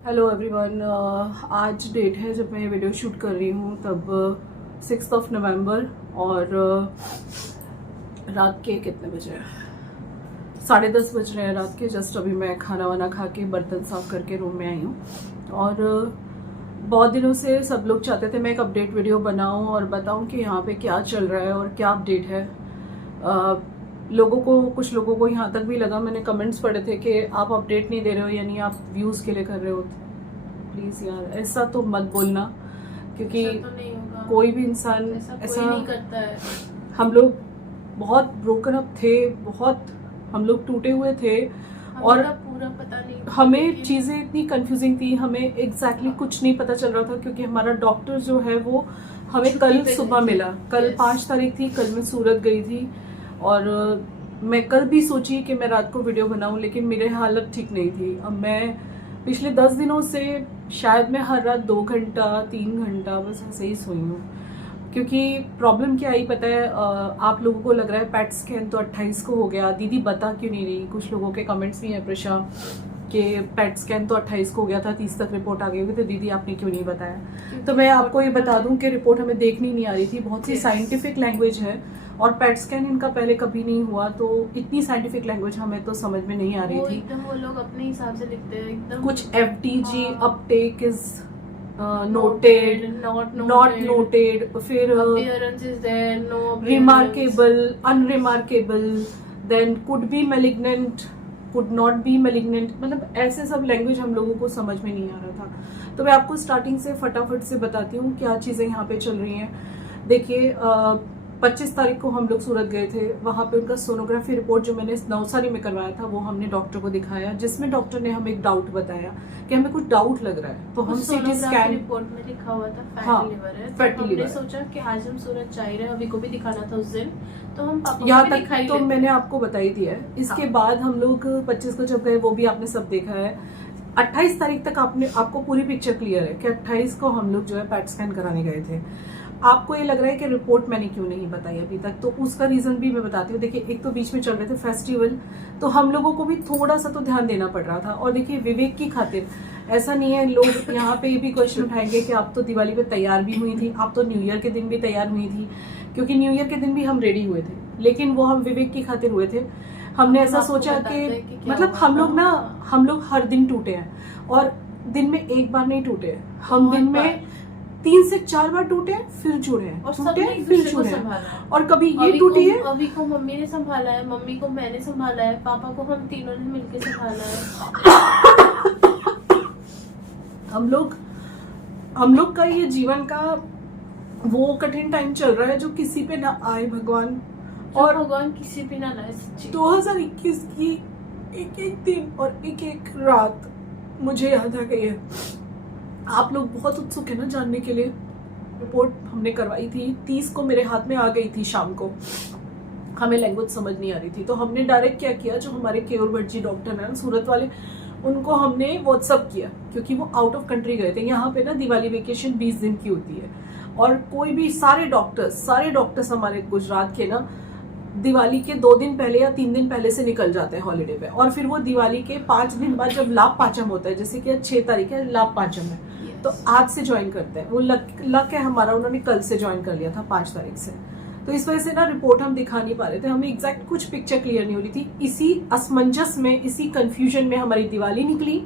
Hello everyone. आज date है जब मैं ये वीडियो शूट कर रही हूँ, तब 6 नवंबर और रात के कितने बजे हैं? 10:30 बज रहे हैं रात के। जस्ट अभी मैं खाना वाना खा के बर्तन साफ करके रूम में आई हूँ। और बहुत दिनों से सब लोग चाहते थे मैं एक अपडेट वीडियो बनाऊँ और बताऊँ कि यहाँ पे क्या चल रहा है और क्या अपडेट है। कुछ लोगों को यहाँ तक भी लगा, मैंने कमेंट्स पढ़े थे कि आप अपडेट नहीं दे रहे हो, यानी आप व्यूज़ के लिए कर रहे हो। प्लीज़ यार ऐसा तो मत बोलना, क्योंकि तो नहीं होगा। कोई भी इंसान ऐसा नहीं करता है। हम लोग बहुत ब्रोकन अप थे, बहुत हम लोग टूटे हुए थे और पूरा पता नहीं, हमें चीज़ें इतनी कंफ्यूजिंग थी, हमें एग्जैक्टली कुछ नहीं पता चल रहा था। क्योंकि हमारा डॉक्टर जो है वो हमें कल सुबह मिला। कल 5 तारीख थी, कल मैं सूरत गई थी और मैं कल भी सोची कि मैं रात को वीडियो बनाऊं, लेकिन मेरे हालत ठीक नहीं थी। अब मैं पिछले 10 दिनों से शायद मैं हर रात 2 घंटा 3 घंटा बस ऐसे ही सोई हूँ। क्योंकि प्रॉब्लम क्या आई पता है? आप लोगों को लग रहा है पैट स्कैन तो 28 को हो गया, दीदी बता क्यों नहीं रही? कुछ लोगों के कमेंट्स भी हैं प्रशा कि पैट स्कैन तो 28 को हो गया था, 30 तक रिपोर्ट आ गई हुई, तो दीदी आपने क्यों नहीं बताया? तो मैं आपको ये बता दूं कि रिपोर्ट हमें देखनी नहीं आ रही थी। बहुत सी साइंटिफिक लैंग्वेज है और पैट स्कैन इनका पहले कभी नहीं हुआ, तो इतनी साइंटिफिक लैंग्वेज हमें तो समझ में नहीं आ रही थी। एकदम वो लोग अपने हिसाब से लिखते हैं एकदम। कुछ FTG uptake is noted, not noted, फिर remarkable, unremarkable, then could be malignant, could not be malignant, मतलब ऐसे सब लैंग्वेज हम लोगों को समझ में नहीं आ रहा था। तो मैं आपको स्टार्टिंग से फटाफट से बताती हूँ क्या चीज़ें यहाँ पे चल रही हैं। देखिए 25 तारीख को हम लोग सूरत गए थे। वहाँ पे उनका सोनोग्राफी रिपोर्ट जो मैंने नवसारी में करवाया था वो हमने डॉक्टर को दिखाया, जिसमें डॉक्टर ने हमें एक डाउट बताया कि हमें कुछ डाउट लग रहा है। तो हम CT स्कैन रिपोर्ट में लिखा हुआ था फैटी लिवर है। Fatty liver. हमने सोचा कि आज हम सूरत जा ही रहे हैं, अभी को भी दिखाना था उस दिन, तो हम पापा यहाँ को भी तक दिखाई तो मैंने आपको बताई दी है। इसके बाद हम लोग 25 को जब गए वो भी आपने सब देखा है। 28 तारीख तक आपको पूरी पिक्चर क्लियर है कि 28 को हम लोग जो है पैट स्कैन कराने गए थे। आपको ये लग रहा है कि रिपोर्ट मैंने क्यों नहीं बताई अभी तक, तो उसका रीजन भी मैं बताती हूँ। देखिए एक तो बीच में चल रहे थे फेस्टिवल, तो हम लोगों को भी थोड़ा सा तो ध्यान देना पड़ रहा था। और देखिए विवेक की खातिर ऐसा नहीं है, लोग यहाँ पे ये भी क्वेश्चन उठाएंगे कि आप तो दिवाली पे तैयार भी हुई थी, आप तो न्यू ईयर के दिन भी तैयार हुई थी, क्योंकि न्यू ईयर के दिन भी हम रेडी हुए थे, लेकिन वो हम विवेक की खातिर हुए थे। हमने ऐसा सोचा कि मतलब हम लोग हर दिन टूटे हैं और दिन में एक बार नहीं टूटे हैं, हम दिन में 3 से 4 बार टूटे फिर जुड़े हैं और टूटे फिर जुड़े हैं। और कभी ये टूटी है, अभी को मम्मी ने संभाला है, मम्मी को मैंने संभाला है, पापा को हम तीनों ने मिलकर संभाला है। हम लोग का ये जीवन का वो कठिन टाइम चल रहा है जो किसी पे ना आए भगवान, और भगवान किसी पे ना लाए। 2021 की एक एक दिन और एक एक रात मुझे याद आ गई है। आप लोग बहुत उत्सुक है ना जानने के लिए। रिपोर्ट हमने करवाई थी, 30 को मेरे हाथ में आ गई थी शाम को। हमें लैंग्वेज समझ नहीं आ रही थी, तो हमने डायरेक्ट क्या किया, जो हमारे केयूर भट्ट जी डॉक्टर हैं सूरत वाले, उनको हमने व्हाट्सअप किया, क्योंकि वो आउट ऑफ कंट्री गए थे। यहाँ पे ना दिवाली वेकेशन 20 दिन की होती है और कोई भी सारे डॉक्टर्स हमारे गुजरात के ना दिवाली के 2 दिन पहले या 3 दिन पहले से निकल जाते हैं हॉलीडे पे, और फिर वो दिवाली के 5 दिन बाद जब लाभ पाचम होता है, जैसे कि 6 तारीख है लाभ पाचम है, तो आज से ज्वाइन करते हैं। वो लक है हमारा, उन्होंने कल से ज्वाइन कर लिया था 5 तारीख से। तो इस वजह से ना रिपोर्ट हम दिखा नहीं पा रहे थे, हमें एग्जैक्ट कुछ पिक्चर क्लियर नहीं हो रही थी। इसी असमंजस में, इसी कंफ्यूजन में हमारी दिवाली निकली।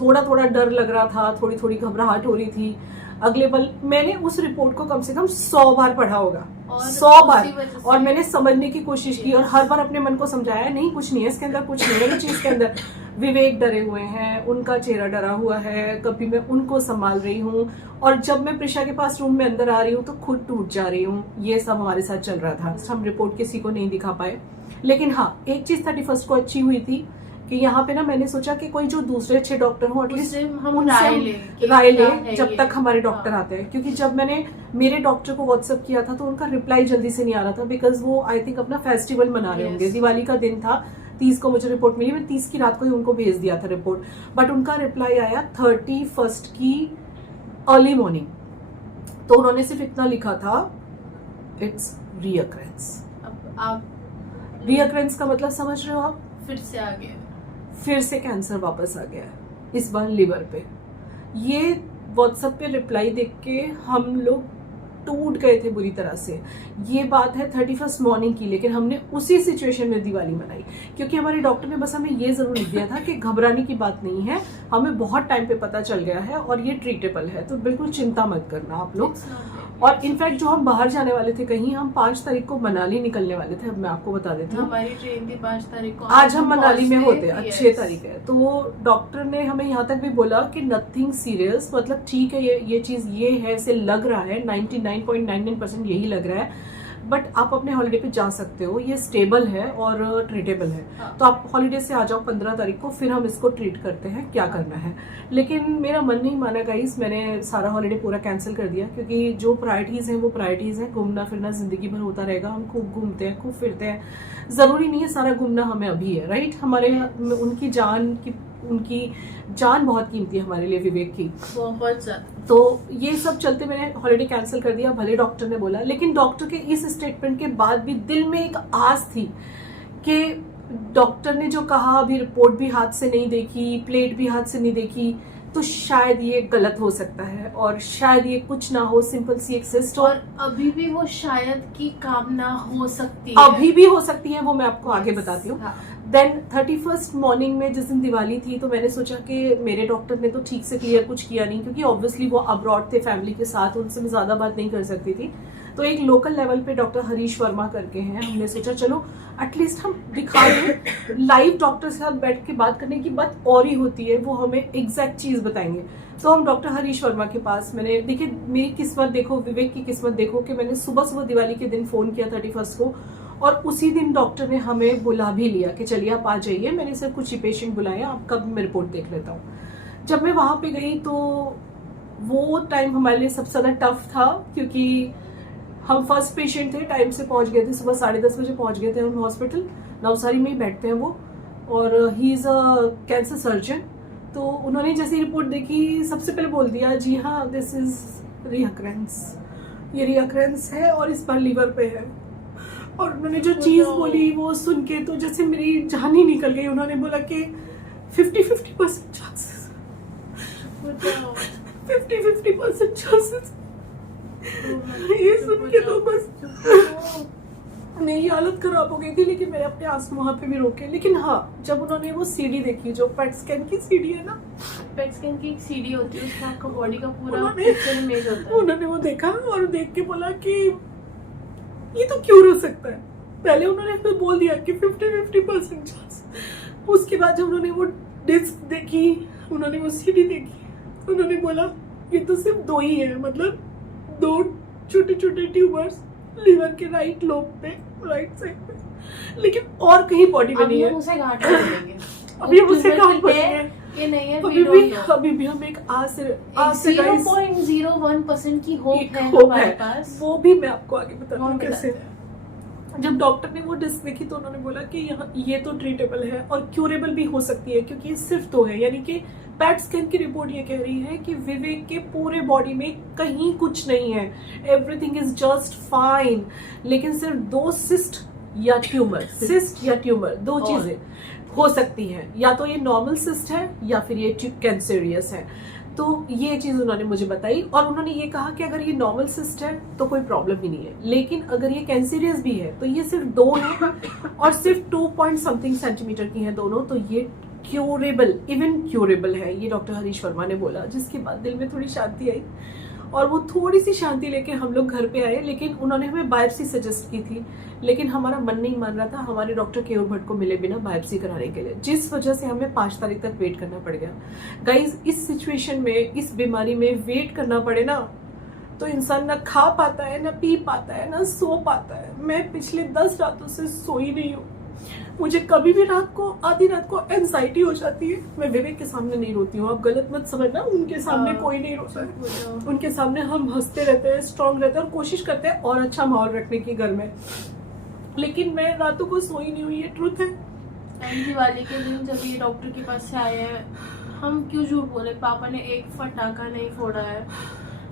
थोड़ा थोड़ा डर लग रहा था, थोड़ी थोड़ी घबराहट हो रही थी। अगले पल मैंने उस रिपोर्ट को कम से कम 100 बार पढ़ा होगा, 100 बार, और मैंने समझने की कोशिश की और हर बार अपने मन को समझाया नहीं कुछ नहीं है इसके अंदर, कुछ नहीं है इस चीज के अंदर। विवेक डरे हुए हैं, उनका चेहरा डरा हुआ है, कभी मैं उनको संभाल रही हूँ, और जब मैं प्रिशा के पास रूम में अंदर आ रही हूँ तो खुद टूट जा रही हूँ। ये सब हमारे साथ चल रहा था। हम रिपोर्ट किसी को नहीं दिखा पाए, लेकिन हाँ एक चीज 31 को अच्छी हुई थी कि यहाँ पे ना मैंने सोचा कि कोई जो दूसरे अच्छे डॉक्टर हो एटलीस्ट उनसे राय ले जब तक हमारे डॉक्टर आते हैं। क्योंकि जब मैंने मेरे डॉक्टर को व्हाट्सएप किया था तो उनका रिप्लाई जल्दी से नहीं आ रहा था, बिकॉज वो आई थिंक अपना फेस्टिवल मना रहे होंगे। दिवाली का दिन था, 30 को मुझे रिपोर्ट मिली, मैं 30 की रात को ही उनको भेज दिया था रिपोर्ट, बट उनका रिप्लाई आया 31 की अर्ली मॉर्निंग। तो उन्होंने सिर्फ इतना लिखा था, इट्स रीअकरेंस। आप रीअकरेंस का मतलब समझ रहे हो आप? फिर से आ गया, फिर से कैंसर वापस आ गया है, इस बार लिवर पे। ये व्हाट्सएप पे रिप्लाई देख के हम लोग टूट गए थे बुरी तरह से। ये बात है 31st मॉर्निंग की, लेकिन हमने उसी सिचुएशन में दिवाली मनाई, क्योंकि हमारे डॉक्टर ने बस हमें ये जरूर लिख दिया था कि घबराने की बात नहीं है, हमें बहुत टाइम पे पता चल गया है और ये ट्रीटेबल है, तो बिल्कुल चिंता मत करना आप लोग। और इनफैक्ट जो हम बाहर जाने वाले थे कहीं, हम 5 तारीख को मनाली निकलने वाले थे। अब मैं आपको बता देती हूँ, हमारी ट्रेन थी 5 तारीख को, आज हम मनाली में होते, आज 6 yes. तारीख है। तो वो डॉक्टर ने हमें यहाँ तक भी बोला कि नथिंग सीरियस, मतलब ठीक है, ये चीज ये है, इसे लग रहा है 99.99% यही लग रहा है, बट आप अपने हॉलीडे पे जा सकते हो, ये स्टेबल है और ट्रीटेबल है। हाँ। तो आप हॉलीडे से आ जाओ 15 तारीख को, फिर हम इसको ट्रीट करते हैं क्या करना है। लेकिन मेरा मन नहीं माना गाइस, मैंने सारा हॉलीडे पूरा कैंसिल कर दिया, क्योंकि जो प्रायोरिटीज हैं वो प्रायोरिटीज हैं। घूमना फिरना जिंदगी भर होता रहेगा, हम खूब घूमते हैं, खूब फिरते हैं, जरूरी नहीं है सारा घूमना हमें अभी है, राइट। हमारे उनकी जान बहुत कीमती है हमारे लिए, विवेक की बहुत ज्यादा। तो ये सब चलते मैंने हॉलीडे कैंसिल कर दिया, भले डॉक्टर ने बोला। लेकिन डॉक्टर के इस स्टेटमेंट के बाद भी दिल में एक आस थी कि डॉक्टर ने जो कहा, अभी रिपोर्ट भी हाथ से नहीं देखी, प्लेट भी हाथ से नहीं देखी, तो शायद ये गलत हो सकता है और शायद ये कुछ ना हो, सिंपल सी एक सिस्ट हो। और अभी भी वो शायद की कामना हो सकती है, अभी भी हो सकती है, वो मैं आपको आगे बताती हूँ। हाँ। देन 31st मॉर्निंग में जिस दिन दिवाली थी, तो मैंने सोचा कि मेरे डॉक्टर ने तो ठीक से क्लियर कुछ किया नहीं, क्योंकि ऑब्वियसली वो अब्रॉड थे फैमिली के साथ, उनसे मैं ज्यादा बात नहीं कर सकती थी। तो एक लोकल लेवल पे डॉक्टर हरीश वर्मा करके हैं, हमने सोचा चलो एटलीस्ट हम दिखा दें। लाइव डॉक्टर के साथ बैठ के बात करने की बात और ही होती है, वो हमें एग्जैक्ट चीज बताएंगे। तो हम डॉक्टर हरीश वर्मा के पास, मैंने देखिए मेरी किस्मत देखो, विवेक की किस्मत देखो कि मैंने सुबह दिवाली के दिन फोन किया 31st को, और उसी दिन डॉक्टर ने हमें बुला भी लिया कि चलिए आप आ जाइए, मैंने सिर्फ कुछ ही पेशेंट बुलाए, आपका भी मैं रिपोर्ट देख लेता हूँ। जब मैं वहां पे गई तो वो टाइम हमारे लिए सबसे ज्यादा टफ था, क्योंकि हम फर्स्ट पेशेंट थे, टाइम से पहुंच गए थे, सुबह 10:30 बजे पहुंच गए थे हम हॉस्पिटल। नवसारी में ही बैठते हैं वो, और he is a cancer surgeon. तो उन्होंने जैसे रिपोर्ट देखी, सबसे पहले बोल दिया जी हाँ दिस इज रिकरेंस, ये रिकरेंस है और इस बार लीवर पे है। और उन्होंने जो चीज बोली वो सुन के तो जैसे मेरी जान ही निकल गई। उन्होंने बोला कि 50-50% चांसेस, 50-50% चांसेस। ये सुन के तो बस मेरी हालत खराब हो गई थी, लेकिन मैंने अपने आंसू वहां पे भी रोके। लेकिन हाँ, जब उन्होंने वो सीडी देखी, जो पेट स्कैन की सीडी है ना, पेट स्कैन की एक सीडी होती है, उसमें आपका बॉडी का पूरा उन्होंने- पिक्चर इमेज होता है। उन्होंने वो देखा और देख के बोला कि ये तो क्यों हो सकता है। पहले उन्होंने हमें बोल दिया कि 50-50% चांस। उसके बाद जब उन्होंने वो डिस्क देखी, उन्होंने वो सीडी देखी, उन्होंने बोला ये तो सिर्फ 2 ही है, मतलब 2 छोटे छोटे ट्यूबर्स लीवर के राइट लोब पे, राइट साइड पे, लेकिन और कहीं बॉडी में नहीं है। उसे घाट बोलेंगे, अभी हम उसे कहाँ बोलेंगे, ये नहीं है, अभी भी हम एक आस से 0.01% की होप एक है होप हमारे है। पास। वो भी मैं आपको आगे बताती वो हूँ बताते कैसे। हैं। जब डॉक्टर ने वो डिस्क देखी तो उन्होंने बोला कि यहाँ ये तो ट्रीटेबल है और क्यूरेबल भी हो सकती है, क्योंकि ये सिर्फ 2 है। यानी कि पैट स्कैन की रिपोर्ट ये कह रही है कि विवेक के पूरे बॉडी में कहीं कुछ नहीं है, एवरीथिंग इज जस्ट फाइन। लेकिन सिर्फ 2 सिस्ट या ट्यूमर, सिस्ट या ट्यूमर 2 चीजें हो सकती हैं, या तो ये नॉर्मल सिस्ट है या फिर ये कैंसरियस है। तो ये चीज उन्होंने मुझे बताई, और उन्होंने ये कहा कि अगर ये नॉर्मल सिस्ट है तो कोई प्रॉब्लम ही नहीं है, लेकिन अगर ये कैंसरियस भी है तो ये सिर्फ 2 है और सिर्फ 2 सेंटीमीटर की है दोनों, तो ये क्यूरेबल, इवन क्यूरेबल है, ये डॉक्टर हरीश वर्मा ने बोला। जिसके बाद दिल में थोड़ी शांति आई, और वो थोड़ी सी शांति लेके हम लोग घर पे आए। लेकिन उन्होंने हमें बायोप्सी सजेस्ट की थी, लेकिन हमारा मन नहीं मान रहा था हमारे डॉक्टर केयूर भट्ट को मिले बिना बायोप्सी कराने के लिए, जिस वजह से हमें 5 तारीख तक वेट करना पड़ गया। गाइज, इस सिचुएशन में, इस बीमारी में वेट करना पड़े ना, तो इंसान ना खा पाता है, ना पी पाता है, ना सो पाता है। मैं पिछले 10 रातों से सोई नहीं हूँ। मुझे कभी भी आधी रात को एंजाइटी हो जाती है। मैं विवेक के सामने नहीं रोती हूँ, आप गलत मत समझना, उनके सामने कोई नहीं रोता है। उनके सामने हम हंसते रहते हैं, स्ट्रांग रहते हैं और कोशिश करते हैं और अच्छा माहौल रखने की घर में। लेकिन मैं रातों को सोई नहीं हुई, ये ट्रुथ है। दिवाली के दिन जब ये डॉक्टर के पास से आए हैं, हम क्यों झूठ बोले, पापा ने एक फटाका नहीं फोड़ा है।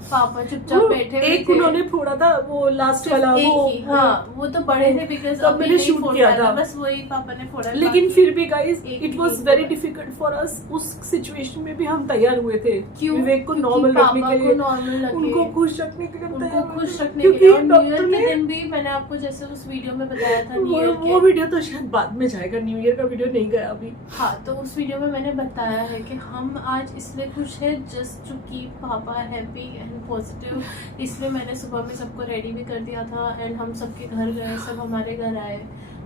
पापा चुपचाप बैठे हुए एक थे। उन्होंने फोड़ा था वो लास्ट वाला, वो तो बड़े थे बिकॉज तब मैंने शूट किया था, बस वही पापा ने फोड़ा। लेकिन फिर भी गाइस एक इट ही वाज नहीं वेरी हुआ। Difficult for us. उस सिचुएशन में भी हम तैयार हुए थे क्यों? विवेक को क्योंकि नॉर्मल रखने पापा के को लिए, नॉर्मल लगे, उनको खुश रखने के लिए उनको तैयार हुए खुश थे। रखने के लिए। क्योंकि और न्यू ईयर डॉक्टर के ने दिन भी मैंने आपको जैसे उस वीडियो में बताया था, न्यू ईयर वो के, वीडियो तो शायद बाद में जाएगा, न्यू ईयर का वीडियो नहीं गया अभी। हाँ, तो उस वीडियो में मैंने बताया है कि हम आज इसलिए खुश हैं जस्ट टू कीप पापा हैप्पी एंड पॉजिटिव। इसलिए मैंने सुबह में सबको रेडी भी कर दिया था एंड हम सबके घर गए, सब हमारे घर आए।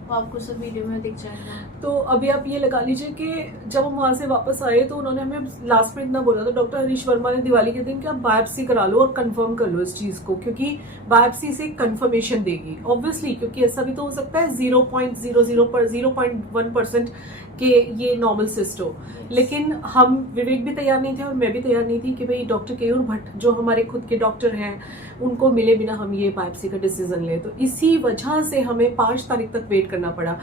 वो आपको सब वीडियो में दिख जाएगा। तो अभी आप ये लगा लीजिए कि जब हम वहां से वापस आए तो उन्होंने हमें लास्ट में इतना बोला था डॉक्टर हरीश वर्मा ने दिवाली के दिन कि आप बायोप्सी करा लो और कंफर्म कर लो इस चीज को, क्योंकि बायोप्सी से कंफर्मेशन देगी ऑब्वियसली, क्योंकि ऐसा भी तो हो सकता है 0.1% के ये नॉर्मल सिस्ट हो। लेकिन हम विवेक भी तैयार नहीं थे और मैं भी तैयार नहीं थी कि भाई डॉक्टर केयूर भट्ट जो हमारे खुद के डॉक्टर हैं उनको मिले बिना हम ये बायोप्सी का डिसीजन लें। तो इसी वजह से हमें 5 तारीख तक वेट करना पड़ा।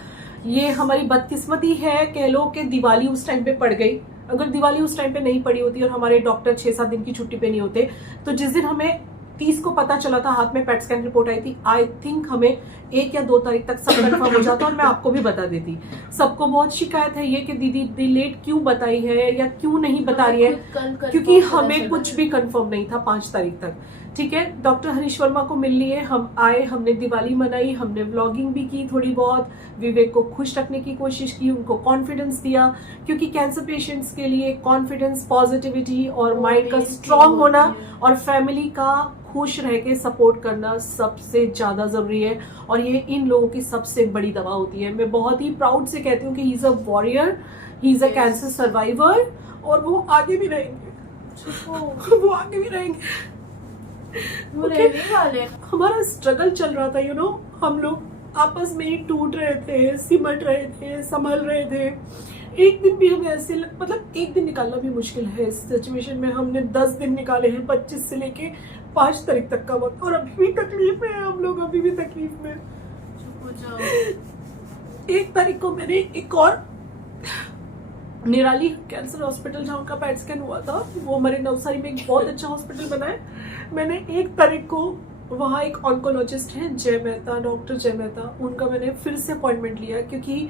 ये हमारी बदकिस्मती है, कह लो कि दिवाली उस टाइम पे पड़ गई। अगर दिवाली उस टाइम पे नहीं पड़ी होती और हमारे डॉक्टर 6-7 दिन की छुट्टी पे नहीं होते, तो जिस दिन हमें 30 को पता चला था, हाथ में पेट स्कैन रिपोर्ट आई थी, आई थिंक हमें 1 या 2 तारीख तक सब कंफर्म हो जाता और मैं आपको भी बता देती। सबको बहुत शिकायत है ये कि दीदी लेट क्यों बताई है या क्यों नहीं बता रही है, क्योंकि हमें कुछ भी कंफर्म नहीं था 5 तारीख तक। ठीक है, डॉक्टर हरीश वर्मा को मिल लिए, हम आए, हमने दिवाली मनाई, हमने व्लॉगिंग भी की थोड़ी बहुत, विवेक को खुश रखने की कोशिश की, उनको कॉन्फिडेंस दिया, क्योंकि कैंसर पेशेंट्स के लिए कॉन्फिडेंस, पॉजिटिविटी और माइंड का स्ट्रांग होना और फैमिली का खुश रह के सपोर्ट करना सबसे ज्यादा जरूरी है। और ये इन लोगों की सबसे बड़ी दवा होती है। मैं बहुत ही प्राउड से कहती हूँ कि he is a warrior, he is a cancer survivor, और वो आगे भी रहेंगे। वो आगे भी रहेंगे। वो रहने वाले। हमारा स्ट्रगल चल रहा था, यू नो, हम लोग आपस में ही टूट रहे थे, सिमट रहे थे, संभल रहे थे। एक दिन भी हमें ऐसे मतलब एक दिन निकालना भी मुश्किल है इस सिचुएशन में। हमने 10 दिन निकाले हैं 25 से लेके 5 तारीख तक का वक्त, और अभी भी तकलीफ में है हम लोग, अभी भी तकलीफ में। चुप हो जाओ। 1 तारीख को मैंने एक और निराली कैंसर हॉस्पिटल जहाँ का पैट स्कैन हुआ था, वो हमारे नवसारी में एक बहुत अच्छा हॉस्पिटल बना है, मैंने 1 तारीख को वहाँ एक ऑन्कोलॉजिस्ट है जय मेहता, डॉक्टर जय मेहता, उनका मैंने फिर से अपॉइंटमेंट लिया, क्योंकि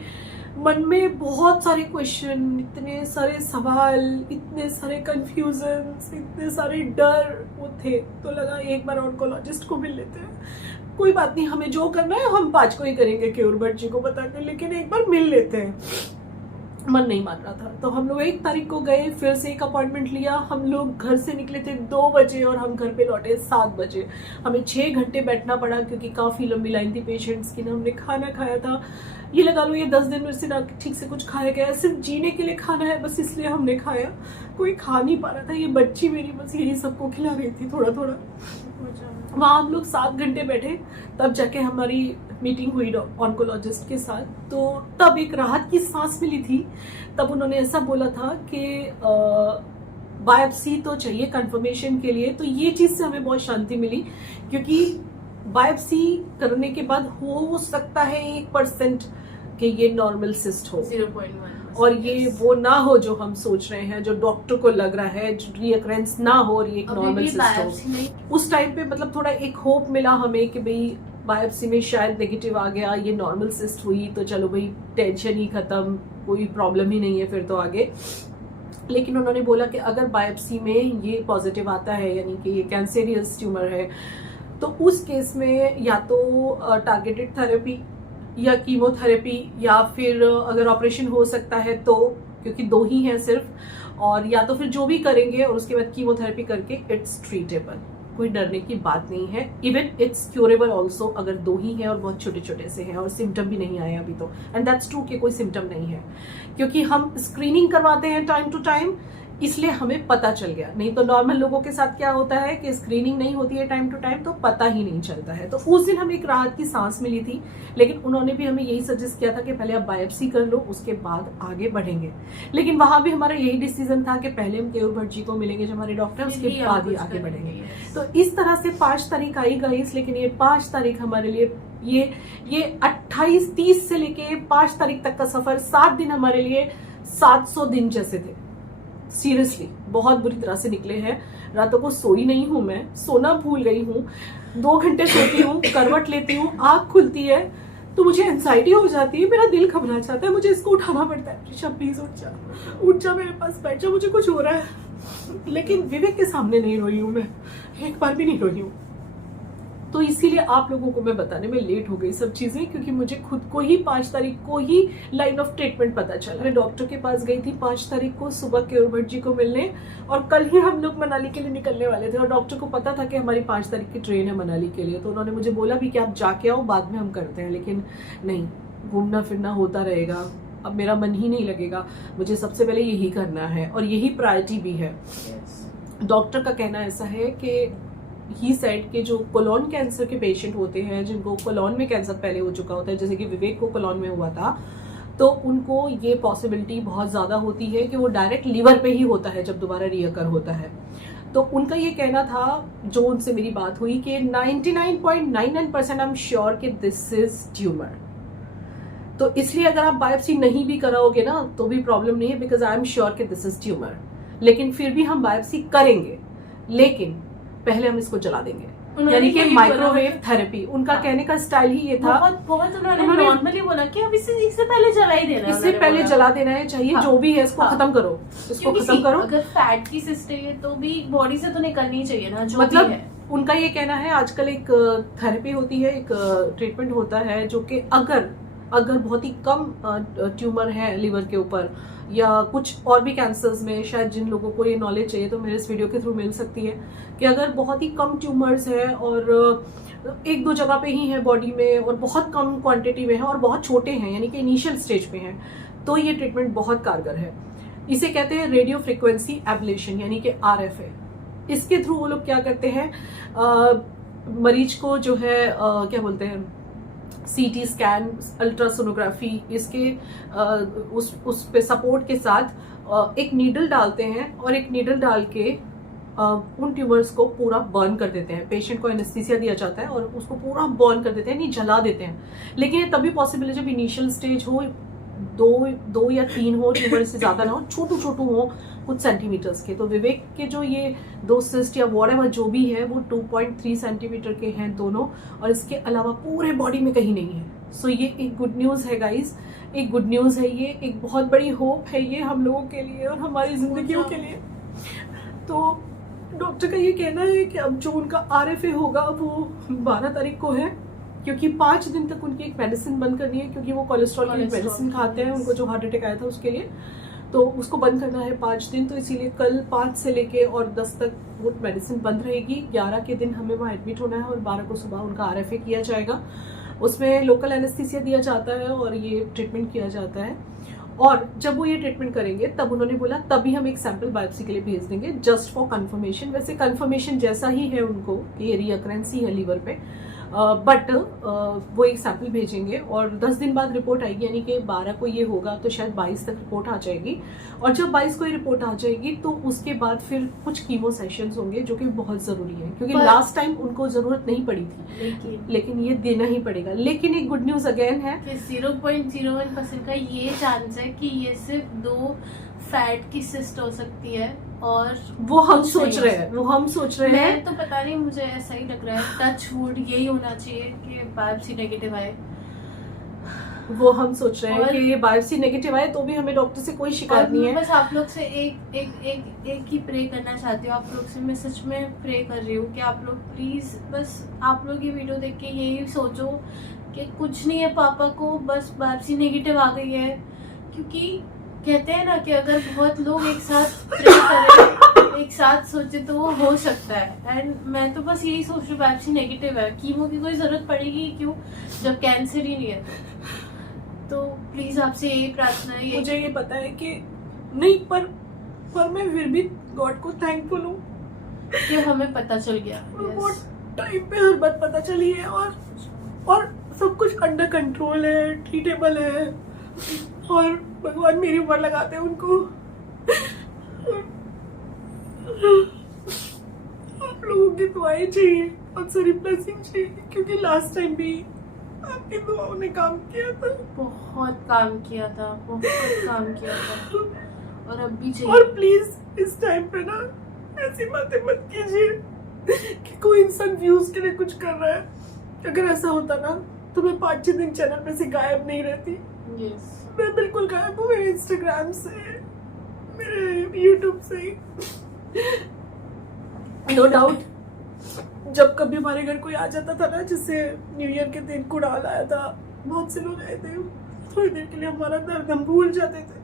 मन में बहुत सारे क्वेश्चन, इतने सारे सवाल, इतने सारे कंफ्यूजन्स, इतने सारे डर वो थे। तो लगा एक बार ऑन्कोलॉजिस्ट को मिल लेते हैं। कोई बात नहीं, हमें जो करना है हम 5 को ही करेंगे केयूर भट्ट जी को बता के, लेकिन एक बार मिल लेते हैं। मन नहीं मान रहा था, तो हम लोग 1 तारीख को गए, फिर से एक अपॉइंटमेंट लिया। हम लोग घर से निकले थे 2 बजे और हम घर पे लौटे 7 बजे। हमें 6 घंटे बैठना पड़ा क्योंकि काफी लंबी लाइन थी पेशेंट्स की ना। हमने खाना खाया था, ये लगा लो ये 10 दिन में से ना ठीक से कुछ खाया गया, सिर्फ जीने के लिए खाना है बस, इसलिए हमने खाया। कोई खा नहीं पा रहा था, ये बच्ची मेरी बस यही सबको खिला रही थी थोड़ा थोड़ा। वहाँ हम लोग 7 घंटे बैठे, तब जाके हमारी मीटिंग हुई ऑन्कोलॉजिस्ट के साथ। तो तब एक राहत की सांस मिली थी। तब उन्होंने ऐसा बोला था कि बायोप्सी तो चाहिए कंफर्मेशन के लिए। तो ये चीज से हमें बहुत शांति मिली, क्योंकि बायोप्सी करने के बाद हो सकता है 1% कि ये नॉर्मल सिस्ट हो, 0.1, और ये वो ना हो जो हम सोच रहे हैं, जो डॉक्टर को लग रहा है, रीअकरेंस ना हो और ये एक नॉर्मल सिस्ट हो। उस टाइम पे मतलब थोड़ा एक होप मिला हमें कि भाई बायोप्सी में शायद नेगेटिव आ गया, ये नॉर्मल सिस्ट हुई तो चलो भाई टेंशन ही खत्म, कोई प्रॉब्लम ही नहीं है फिर तो आगे। लेकिन उन्होंने बोला कि अगर बायोप्सी में ये पॉजिटिव आता है, यानी कि ये कैंसेरियस ट्यूमर है, तो उस केस में या तो टारगेटेड थेरेपी या कीमोथेरेपी, या फिर अगर ऑपरेशन हो सकता है तो, क्योंकि 2 ही हैं सिर्फ, और या तो फिर जो भी करेंगे और उसके बाद कीमोथेरेपी करके इट्स ट्रीटेबल। कोई डरने की बात नहीं है, इवन इट्स क्यूरेबल ऑल्सो, अगर 2 ही हैं और बहुत छोटे छोटे से हैं और सिम्टम भी नहीं आए अभी तो। एंड दैट्स ट्रू कि कोई सिम्टम नहीं है, क्योंकि हम स्क्रीनिंग करवाते हैं टाइम टू टाइम, इसलिए हमें पता चल गया। नहीं तो नॉर्मल लोगों के साथ क्या होता है कि स्क्रीनिंग नहीं होती है टाइम टू टाइम, तो पता ही नहीं चलता है। तो उस दिन हमें एक राहत की सांस मिली थी, लेकिन उन्होंने भी हमें यही सजेस्ट किया था कि पहले आप बायोप्सी कर लो, उसके बाद आगे बढ़ेंगे। लेकिन वहां भी हमारा यही डिसीजन था कि पहले हम केयूर भट्ट जी को मिलेंगे जो हमारे डॉक्टर, उसके बाद ही आगे बढ़ेंगे। तो इस तरह से 5 तारीख आई गई, लेकिन ये 5 तारीख हमारे लिए ये 28-30 से लेके 5 तारीख तक का सफर, 7 दिन हमारे लिए 700 दिन जैसे थे। सीरियसली बहुत बुरी तरह से निकले हैं। रातों को सोई नहीं हूँ, मैं सोना भूल गई हूँ, 2 घंटे सोती हूँ, करवट लेती हूँ, आँख खुलती है तो मुझे एंजाइटी हो जाती है, मेरा दिल घबरा जाता है, मुझे इसको उठाना पड़ता है, ऋषा प्लीज उठ जा मेरे पास बैठ जा, मुझे कुछ हो रहा है। लेकिन विवेक के सामने नहीं रोई हूँ मैं, एक बार भी नहीं रोई हूँ। तो इसीलिए आप लोगों को मैं बताने में लेट हो गई सब चीजें, क्योंकि मुझे खुद को ही 5 तारीख को ही लाइन ऑफ ट्रीटमेंट पता चला। मैं डॉक्टर के पास गई थी 5 तारीख को सुबह केयूर भट्ट जी को मिलने, और कल ही हम लोग मनाली के लिए निकलने वाले थे, और डॉक्टर को पता था कि हमारी 5 तारीख की ट्रेन है मनाली के लिए। तो उन्होंने मुझे बोला भी कि आप जाके आओ, बाद में हम करते हैं, लेकिन नहीं, घूमना फिरना होता रहेगा, अब मेरा मन ही नहीं लगेगा, मुझे सबसे पहले यही करना है और यही प्रायोरिटी भी है। डॉक्टर का कहना ऐसा है कि ही सेड कि जो कोलोन कैंसर के पेशेंट होते हैं, जिनको कोलोन में कैंसर पहले हो चुका होता है, जैसे कि विवेक को कोलोन में हुआ था, तो उनको ये पॉसिबिलिटी बहुत ज़्यादा होती है कि वो डायरेक्ट लीवर पे ही होता है जब दोबारा रीअकर होता है। तो उनका ये कहना था, जो उनसे मेरी बात हुई, कि 99.99% आई एम श्योर कि दिस इज ट्यूमर। तो इसलिए अगर आप बायोप्सी नहीं भी कराओगे ना तो भी प्रॉब्लम नहीं है, बिकॉज आई एम श्योर कि दिस इज ट्यूमर। लेकिन फिर भी हम बायोप्सी करेंगे, लेकिन पहले हम इसको जला देंगे, यानी कि माइक्रोवेव थेरेपी। उनका कहने का स्टाइल ही ये था। बहुत उन्होंने नॉर्मली बोला कि अब इससे पहले जला ही देना है, इससे पहले जला देना है, चाहिए जो भी है इसको खत्म करो, इसको खत्म करो। अगर फैट की सिस्ट है तो भी बॉडी से तो निकलनी चाहिए ना, जो मतलब भी है। उनका ये कहना है, आजकल एक थेरेपी होती है, एक ट्रीटमेंट होता है, जो कि अगर बहुत ही कम ट्यूमर है लिवर के ऊपर या कुछ और भी कैंसर्स में, शायद जिन लोगों को ये नॉलेज चाहिए तो मेरे इस वीडियो के थ्रू मिल सकती है, कि अगर बहुत ही कम ट्यूमर्स है और 1-2 जगह पे ही है बॉडी में और बहुत कम क्वांटिटी में है और बहुत छोटे हैं, यानी कि इनिशियल स्टेज पे हैं, तो ये ट्रीटमेंट बहुत कारगर है। इसे कहते हैं रेडियो फ्रिक्वेंसी एब्लेशन, यानी कि RFA। इसके थ्रू वो लोग क्या करते हैं, मरीज को जो है क्या बोलते हैं, CT स्कैन, अल्ट्रासोनोग्राफी, इसके उस पे सपोर्ट के साथ एक नीडल डालते हैं, और एक नीडल डाल के उन ट्यूमर्स को पूरा बर्न कर देते हैं। पेशेंट को एनेस्थीसिया दिया जाता है और उसको पूरा बर्न कर देते हैं, नहीं जला देते हैं। लेकिन ये तभी पॉसिबल है जब इनिशियल स्टेज हो, 2 या 3 हो, ट्यूमर से ज्यादा ना हो, छोटू हो, कुछ सेंटीमीटर्स के। तो विवेक के जो ये 2 सिस्ट या व्हाटएवर जो भी है, वो 2.3 सेंटीमीटर के हैं दोनों, और इसके अलावा पूरे बॉडी में कहीं नहीं है। सो ये एक गुड न्यूज है गाइज, एक गुड न्यूज है, ये एक बहुत बड़ी होप है ये हम लोगों के लिए और हमारी जिंदगियों के लिए। तो डॉक्टर का ये कहना है कि अब जो उनका RFA होगा वो 12 तारीख को है, क्योंकि 5 दिन तक उनकी एक मेडिसिन बंद करनी है, क्योंकि वो कोलेस्ट्रॉल की मेडिसिन खाते हैं, उनको जो हार्ट अटैक आया था उसके लिए, तो उसको बंद करना है 5 दिन। तो इसीलिए कल 5 से लेके और 10 तक वो मेडिसिन बंद रहेगी। 11 के दिन हमें वहाँ एडमिट होना है और 12 को सुबह उनका RFA किया जाएगा। उसमें लोकल एनेस्थीसिया दिया जाता है और ये ट्रीटमेंट किया जाता है। और जब वो ये ट्रीटमेंट करेंगे तब उन्होंने बोला तभी हम एक सैंपल बायोप्सी के लिए भेज देंगे, जस्ट फॉर कंफर्मेशन। वैसे कंफर्मेशन जैसा ही है उनको कि ये रीअकरेंस ही है लीवर पे, बट वो एक सैंपल भेजेंगे और 10 दिन बाद रिपोर्ट आएगी, यानी कि 12 को ये होगा तो शायद 22 तक रिपोर्ट आ जाएगी। और जब 22 को ये रिपोर्ट आ जाएगी तो उसके बाद फिर कुछ कीमो सेशंस होंगे, जो कि बहुत जरूरी है, क्योंकि लास्ट टाइम उनको जरूरत नहीं पड़ी थी, लेकिन ये देना ही पड़ेगा। लेकिन एक गुड न्यूज अगेन है कि 0.01% का ये चांस है कि ये सिर्फ 2 फैट की सिस्ट हो सकती है, और वो हम सोच रहे हैं, मैं तो पता नहीं, मुझे ऐसा ही लग रहा है, टच वुड यही होना चाहिए कि बायोप्सी नेगेटिव आए। वो हम सोच रहे हैं कि ये बायोप्सी नेगेटिव आए तो भी हमें डॉक्टर से कोई शिकायत नहीं है। बस आप लोग से एक ही प्रे करना चाहती हूँ, आप लोग से मैं सच में प्रे कर रही हूँ कि आप लोग प्लीज, बस आप लोग ये वीडियो देख के यही सोचो कि कुछ नहीं है पापा को, बस बायोप्सी नेगेटिव आ गई है। क्योंकि कहते हैं ना कि अगर बहुत लोग एक साथ प्रे करें, एक साथ सोचे तो वो हो सकता है। एंड मैं तो बस यही सोच रही हूँ, बायोप्सी नेगेटिव है, कीमो की कोई जरूरत पड़ेगी क्यों जब कैंसर ही नहीं है। तो प्लीज आपसे यही प्रार्थना है। मुझे ये पता है कि नहीं, पर मैं फिर भी गॉड को थैंकफुल हूँ कि हमें पता चल गया, बहुत टाइम पे हर बात पता चली है, और सब कुछ अंडर कंट्रोल है, ट्रीटेबल है, और भगवान मेरी ऊपर लगाते हैं उनको। आप लोगों की दुआएं चाहिए, बहुत सारी ब्लेसिंग चाहिए, क्योंकि लास्ट टाइम भी आपकी दुआओं ने काम किया था, बहुत काम किया था, और अब भी चाहिए। और प्लीज इस टाइम पे ना ऐसी बातें मत कीजिए कि कोई इंसान व्यूज के लिए कुछ कर रहा है। अगर ऐसा होता ना तो मैं 5-6 दिन चैनल पे से गायब नहीं रहती। मैं बिल्कुल गायब हूँ, मेरे इंस्टाग्राम से, मेरे यूट्यूब से। नो डाउट जब कभी हमारे घर कोई आ जाता था ना, जिससे न्यू ईयर के दिन कुड़ाल आया था, बहुत से लोग आए थे, थोड़ी देर के लिए हमारा दर्द हम भूल जाते थे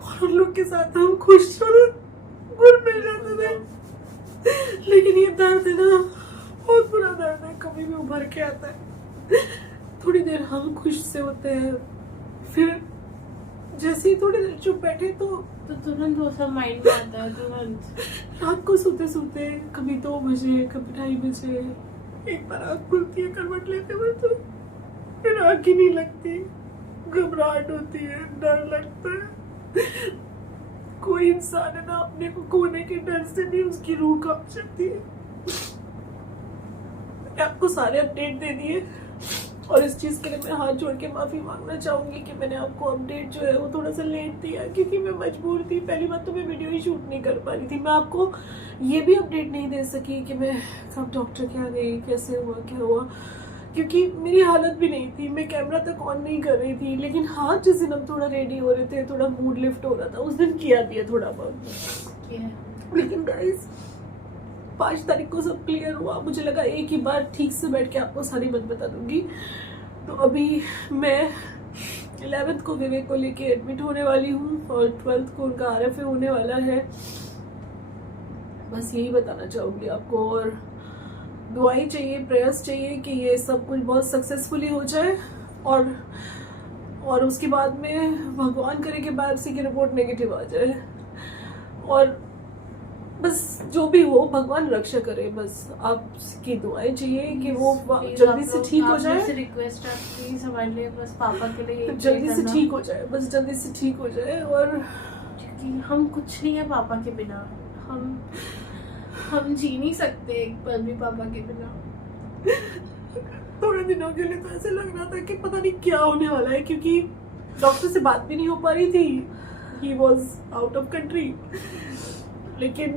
और उन लोग के साथ हम खुश और घुल मिल जाते थे। लेकिन ये दर्द है ना, बहुत बुरा दर्द है, कभी भी उभर के आता है। थोड़ी देर हम खुश से होते हैं, फिर जैसे ही थोड़ी देर चुप बैठे तो तुरंत वो सब माइंड में आता है। तुरंत रात को सोते सोते कभी 2 बजे, कभी 2:30 बजे एक बार आँख खुलती है करवट लेते हुए, तो फिर आँख ही नहीं लगती, घबराहट होती है, डर लगता है। कोई इंसान है ना, अपने को खोने के डर से भी उसकी रूह कांप जाती है। मैंने आपको सारे अपडेट दे दिए और इस चीज के लिए मैं हाथ जोड़ के माफी मांगना चाहूंगी कि मैंने आपको अपडेट जो है वो थोड़ा सा लेट दिया, क्योंकि मैं मजबूर थी। पहली बात तो मैं वीडियो ही शूट नहीं कर पा रही थी, मैं आपको ये भी अपडेट नहीं दे सकी कि मैं कब डॉक्टर के यहाँ गई, कैसे हुआ, क्या हुआ, क्योंकि मेरी हालत भी नहीं थी, मैं कैमरा तक ऑन नहीं कर रही थी। लेकिन हाँ, जिस दिन हम थोड़ा रेडी हो रहे थे, थोड़ा मूड लिफ्ट हो रहा था, उस दिन किया दिया थोड़ा बहुत। लेकिन गाइस 5 तारीख को सब क्लियर हुआ, मुझे लगा एक ही बार ठीक से बैठ के आपको सारी बात बता दूंगी। तो अभी मैं 11th को विवेक को लेके एडमिट होने वाली हूँ और 12th को उनका RFA होने वाला है। बस यही बताना चाहूँगी आपको, और दुआई चाहिए, प्रयास चाहिए कि ये सब कुछ बहुत सक्सेसफुली हो जाए और उसके बाद में भगवान करे कि बायोप्सी की रिपोर्ट नेगेटिव आ जाए, और बस जो भी हो भगवान रक्षा करे। बस आपकी दुआएं चाहिए कि वो जल्दी से ठीक हो जाए। रिक्वेस्ट है प्लीज हमारे लिए, बस पापा के लिए जल्दी से ठीक हो जाए, बस जल्दी से ठीक हो जाए। और क्योंकि हम कुछ नहीं है पापा के बिना, हम जी नहीं सकते एक पल भी पापा के बिना। थोड़े दिनों के लिए तो ऐसे लग रहा था कि पता नहीं क्या होने वाला है, क्योंकि डॉक्टर से बात भी नहीं हो पा रही थी, he was out of country. लेकिन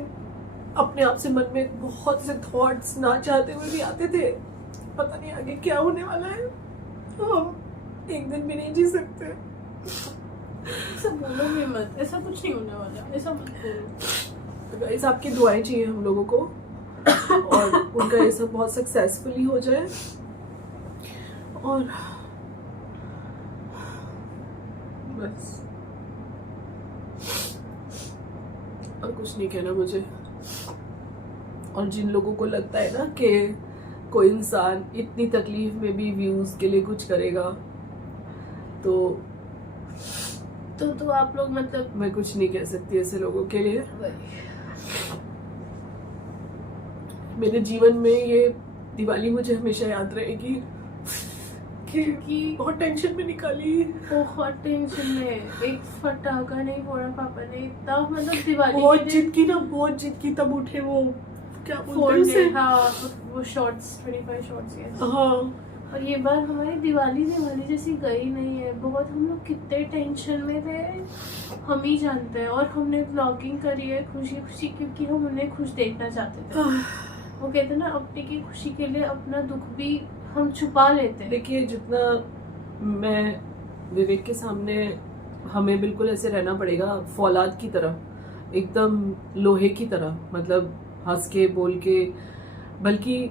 अपने आप से मन में बहुत से थॉट्स ना चाहते हुए भी आते थे, पता नहीं आगे क्या होने वाला है, तो हम एक दिन भी नहीं जी सकते। ऐसा बोलो भी मत, ऐसा कुछ नहीं होने वाला, ऐसा मत बोलो। तो गाइस आपकी दुआएं चाहिए हम लोगों को, और उनका ये सब बहुत सक्सेसफुली हो जाए। और बस और कुछ नहीं कहना मुझे। और जिन लोगों को लगता है ना कि कोई इंसान इतनी तकलीफ में भी व्यूज के लिए कुछ करेगा, तो आप लोग मतलब मैं कुछ नहीं कह सकती ऐसे लोगों के लिए। मेरे जीवन में ये दिवाली मुझे हमेशा याद रहेगी कि बहुत टेंशन में निकाली, बहुत टेंशन में, एक फटाका नहीं फोड़ा पापा ने, इतना मतलब दिवाली बहुत जिद की ना, बहुत जिद की, तब उठे वो क्या बोलते हैं उसे, हाँ वो शॉर्ट्स 25 शॉर्ट्स यस। हाँ, और ये बार हमारी दिवाली जैसी गई नहीं है, बहुत हम लोग कितने टेंशन में थे हम ही जानते हैं। और हमने ब्लॉगिंग करी है खुशी खुशी, क्योंकि हम उन्हें खुश देखना चाहते थे। वो कहते ना अपने की खुशी के लिए अपना दुख भी हम छुपा लेते हैं। देखिए जितना मैं विवेक के सामने, हमें बिल्कुल ऐसे रहना पड़ेगा फौलाद की तरह, एकदम लोहे की तरह, मतलब हंस के बोल के। बल्कि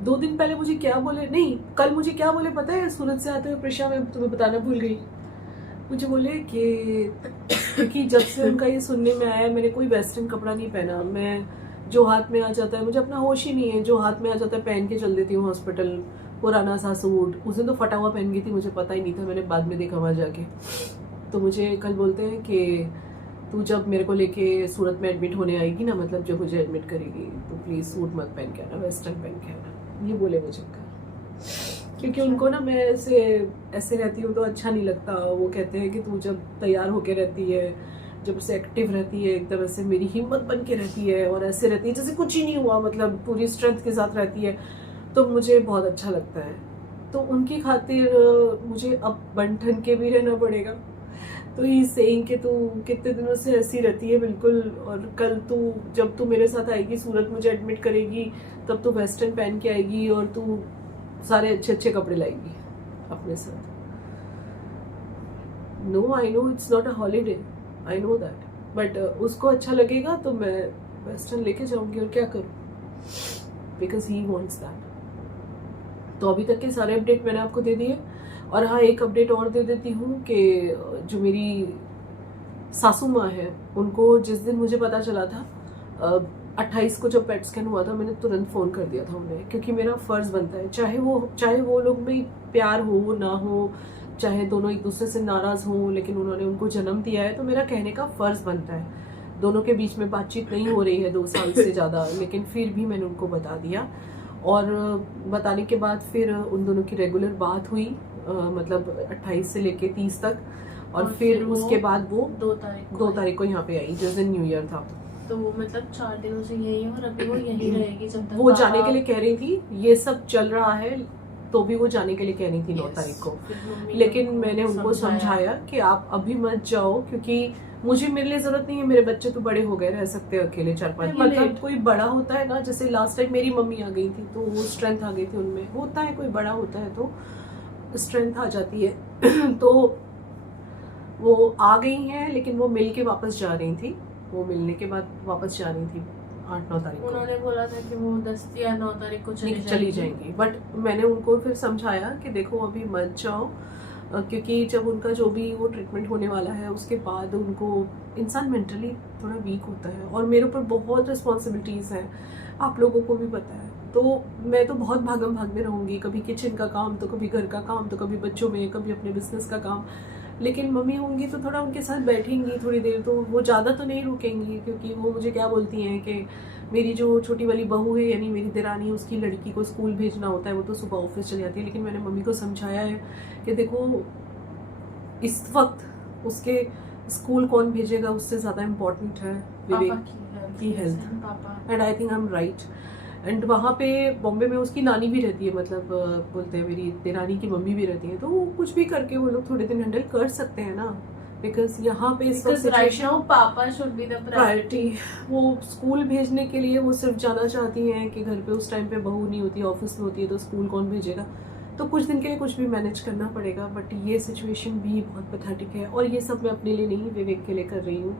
2 दिन पहले मुझे क्या बोले, नहीं कल मुझे क्या बोले पता है, सूरत से आते हुए प्रिशा, मैं तुम्हें बताना भूल गई। मुझे बोले कि जब से उनका ये सुनने में आया, मैंने कोई वेस्टर्न कपड़ा नहीं पहना, मैं जो हाथ में आ जाता है, मुझे अपना होश ही नहीं है, जो हाथ में आ जाता है पहन के चल देती हूँ हॉस्पिटल, पुराना सा सूट। उस दिन तो फटा हुआ पहन गई थी, मुझे पता ही नहीं था, मैंने बाद में देखा वहाँ जाके। तो मुझे कल बोलते हैं कि तू जब मेरे को लेके सूरत में एडमिट होने आएगी ना, मतलब जब मुझे एडमिट करेगी, तो प्लीज़ सूट मत पहन के आना, वेस्टर्न पहन के आना, ये बोले मुझे कल। क्योंकि उनको ना मैं ऐसे रहती हूँ तो अच्छा नहीं लगता। वो कहते हैं कि तू जब तैयार होके रहती है, जब से एक्टिव रहती है, एकदम ऐसे मेरी हिम्मत बन के रहती है और ऐसे रहती है जैसे कुछ ही नहीं हुआ, मतलब पूरी स्ट्रेंथ के साथ रहती है, तो मुझे बहुत अच्छा लगता है। तो उनकी खातिर मुझे अब बन ठन के भी रहना पड़ेगा। तो ही सेइंग कि तू कितने दिनों से ऐसी रहती है बिल्कुल, और कल जब तू मेरे साथ आएगी सूरत, मुझे एडमिट करेगी, तब तू वेस्टर्न पहन के आएगी और तू सारे अच्छे अच्छे कपड़े लाएगी अपने साथ। No, I know it's not a holiday, I know that, but उसको अच्छा लगेगा तो मैं वेस्टर्न लेके जाऊंगी और क्या करूँ, बिकॉज ही वॉन्ट्स दैट। तो अभी तक के सारे अपडेट मैंने आपको दे दिए। और हाँ, एक अपडेट और दे देती हूँ कि जो मेरी सासू माँ है, उनको जिस दिन मुझे पता चला था 28 को जब पेट स्कैन हुआ था, मैंने तुरंत फ़ोन कर दिया था उन्हें, क्योंकि मेरा फ़र्ज़ बनता है, चाहे वो लोग में प्यार हो ना हो, चाहे दोनों एक दूसरे से नाराज़ हों, लेकिन उन्होंने उनको जन्म दिया है तो मेरा कहने का फ़र्ज़ बनता है। दोनों के बीच में बातचीत नहीं हो रही है 2 साल से ज़्यादा, लेकिन फिर भी मैंने उनको बता दिया। और बताने के बाद फिर उन दोनों की रेगुलर बात हुई, मतलब 28 से लेके 30 तक, और फिर उसके बाद वो 2 तारीख को यहाँ पे आई, जिस दिन न्यू ईयर था। तो वो मतलब 4 दिनों से यही है और अभी वो यही रहेगी जब तक वो जाने के लिए कह रही थी। ये सब चल रहा है तो भी वो जाने के लिए कह रही थी 9 तारीख को, लेकिन मैंने उनको समझाया कि आप अभी मत जाओ, क्योंकि मेरे लिए जरूरत नहीं है, मेरे बच्चे तो बड़े हो गए, रह सकते हैं अकेले 4-5, मतलब कोई बड़ा होता है ना, जैसे लास्ट टाइम मेरी मम्मी आ गई थी तो वो स्ट्रेंथ आ गई थी उनमें, होता है कोई बड़ा होता है तो स्ट्रेंथ आ जाती है। तो वो आ गई हैं, लेकिन वो मिल के वापस जा रही थी, वो मिलने के बाद वापस जा रही थी 8-9 तारीख को। उन्होंने बोला था कि वो 10 या 9 तारीख को चली जाएंगी, बट मैंने उनको फिर समझाया कि देखो अभी मत जाओ, क्योंकि जब उनका जो भी वो ट्रीटमेंट होने वाला है उसके बाद उनको, इंसान मेंटली थोड़ा वीक होता है, और मेरे ऊपर बहुत रिस्पॉन्सिबिलिटीज़ हैं, आप लोगों को भी पता है, तो मैं तो बहुत भागम भाग में रहूँगी, कभी किचन का काम तो कभी घर का काम तो कभी बच्चों में, कभी अपने बिजनेस का काम। लेकिन मम्मी होंगी तो थोड़ा उनके साथ बैठेंगी थोड़ी देर, तो वो ज़्यादा तो नहीं रुकेंगी, क्योंकि वो मुझे क्या बोलती हैं कि मेरी जो छोटी वाली बहू है, यानी मेरी देरानी, उसकी लड़की को स्कूल भेजना होता है, वो तो सुबह ऑफिस चली जाती है, लेकिन मैंने मम्मी को समझाया है कि देखो इस वक्त उसके स्कूल कौन भेजेगा उससे ज़्यादा इम्पोर्टेंट है विवेक की health, and I think I am right. And वहाँ पे बॉम्बे में उसकी नानी भी रहती है, मतलब बोलते हैं मेरी देरानी की मम्मी भी रहती है, तो कुछ भी करके वो लोग थोड़े दिन हैंडल कर सकते हैं ना, बिकॉज यहाँ पे इस वक्त सिचुएशन पापा शुड बी द प्रायोरिटी। वो स्कूल भेजने के लिए वो सिर्फ जाना चाहती हैं कि घर पे उस टाइम पे बहू नहीं होती, ऑफिस में होती है, तो स्कूल कौन भेजेगा, तो कुछ दिन के लिए कुछ भी मैनेज करना पड़ेगा। बट ये सिचुएशन भी बहुत पैथेटिक है, और ये सब मैं अपने लिए नहीं, विवेक के लिए कर रही हूँ,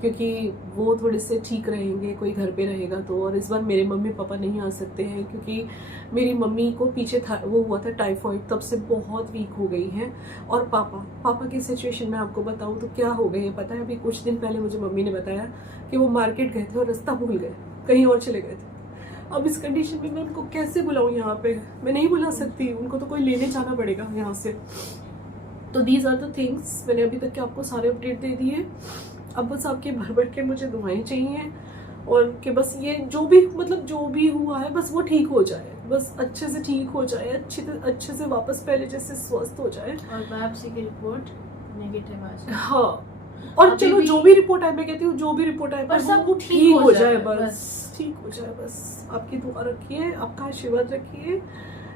क्योंकि वो थोड़े से ठीक रहेंगे, कोई घर पे रहेगा तो। और इस बार मेरे मम्मी पापा नहीं आ सकते हैं, क्योंकि मेरी मम्मी को पीछे था, वो हुआ था टाइफॉइड, तब से बहुत वीक हो गई हैं। और पापा की सिचुएशन में आपको बताऊं तो क्या हो गई है पता है, अभी कुछ दिन पहले मुझे मम्मी ने बताया कि वो मार्केट गए थे और रास्ता भूल गए, कहीं और चले गए थे। अब इस कंडीशन में मैं उनको कैसे बुलाऊं यहाँ पे, मैं नहीं बुला सकती, उनको तो कोई लेने जाना पड़ेगा यहाँ से। तो दीज आर द थिंग्स, मैंने अभी तक के आपको सारे अपडेट दे दिए। अब बस आपके भर भर के मुझे दुआएं चाहिए, और कि बस ये जो भी हुआ है बस वो ठीक हो जाए, बस अच्छे से ठीक हो जाए, अच्छे से वापस पहले जैसे स्वस्थ हो जाए। और बायोप्सी की रिपोर्ट नेगेटिव आ जाए। हाँ, और चलो जो भी रिपोर्ट आए, मैं कहती हूँ जो भी रिपोर्ट आए बस वो ठीक हो जाए, बस ठीक हो जाए। बस आपकी दुआ रखिए, आपका आशीर्वाद रखिए,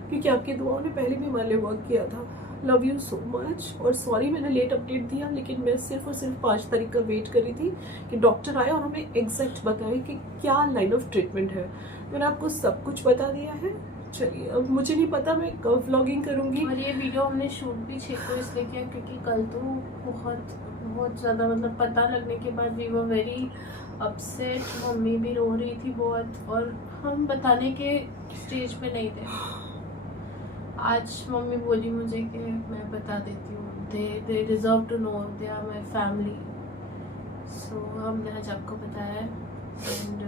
क्योंकि आपकी दुआओं ने पहले भी हमारे लिए वर्क किया था। लव यू सो मच, और सॉरी मैंने लेट अपडेट दिया, लेकिन मैं सिर्फ और सिर्फ 5 तारीख का वेट कर रही थी कि डॉक्टर आए और हमें एग्जैक्ट बताए कि क्या लाइन ऑफ ट्रीटमेंट है। मैंने आपको सब कुछ बता दिया है। चलिए, अब मुझे नहीं पता मैं कब व्लॉगिंग करूंगी। और ये वीडियो हमने शूट भी 6 को इसलिए किया क्योंकि कल तो बहुत ज़्यादा, मतलब पता लगने के बाद we were very upset, mummy भी रो रही थी बहुत, और हम बताने के स्टेज पे नहीं थे। आज मम्मी बोली मुझे कि मैं बता देती हूँ, they deserve to know, they are my family, so हमने आज आपको बताया। एंड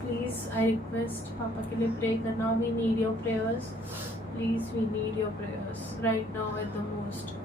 प्लीज़ आई रिक्वेस्ट, पापा के लिए प्रे करना, we need your prayers, please we need your prayers right now at the most.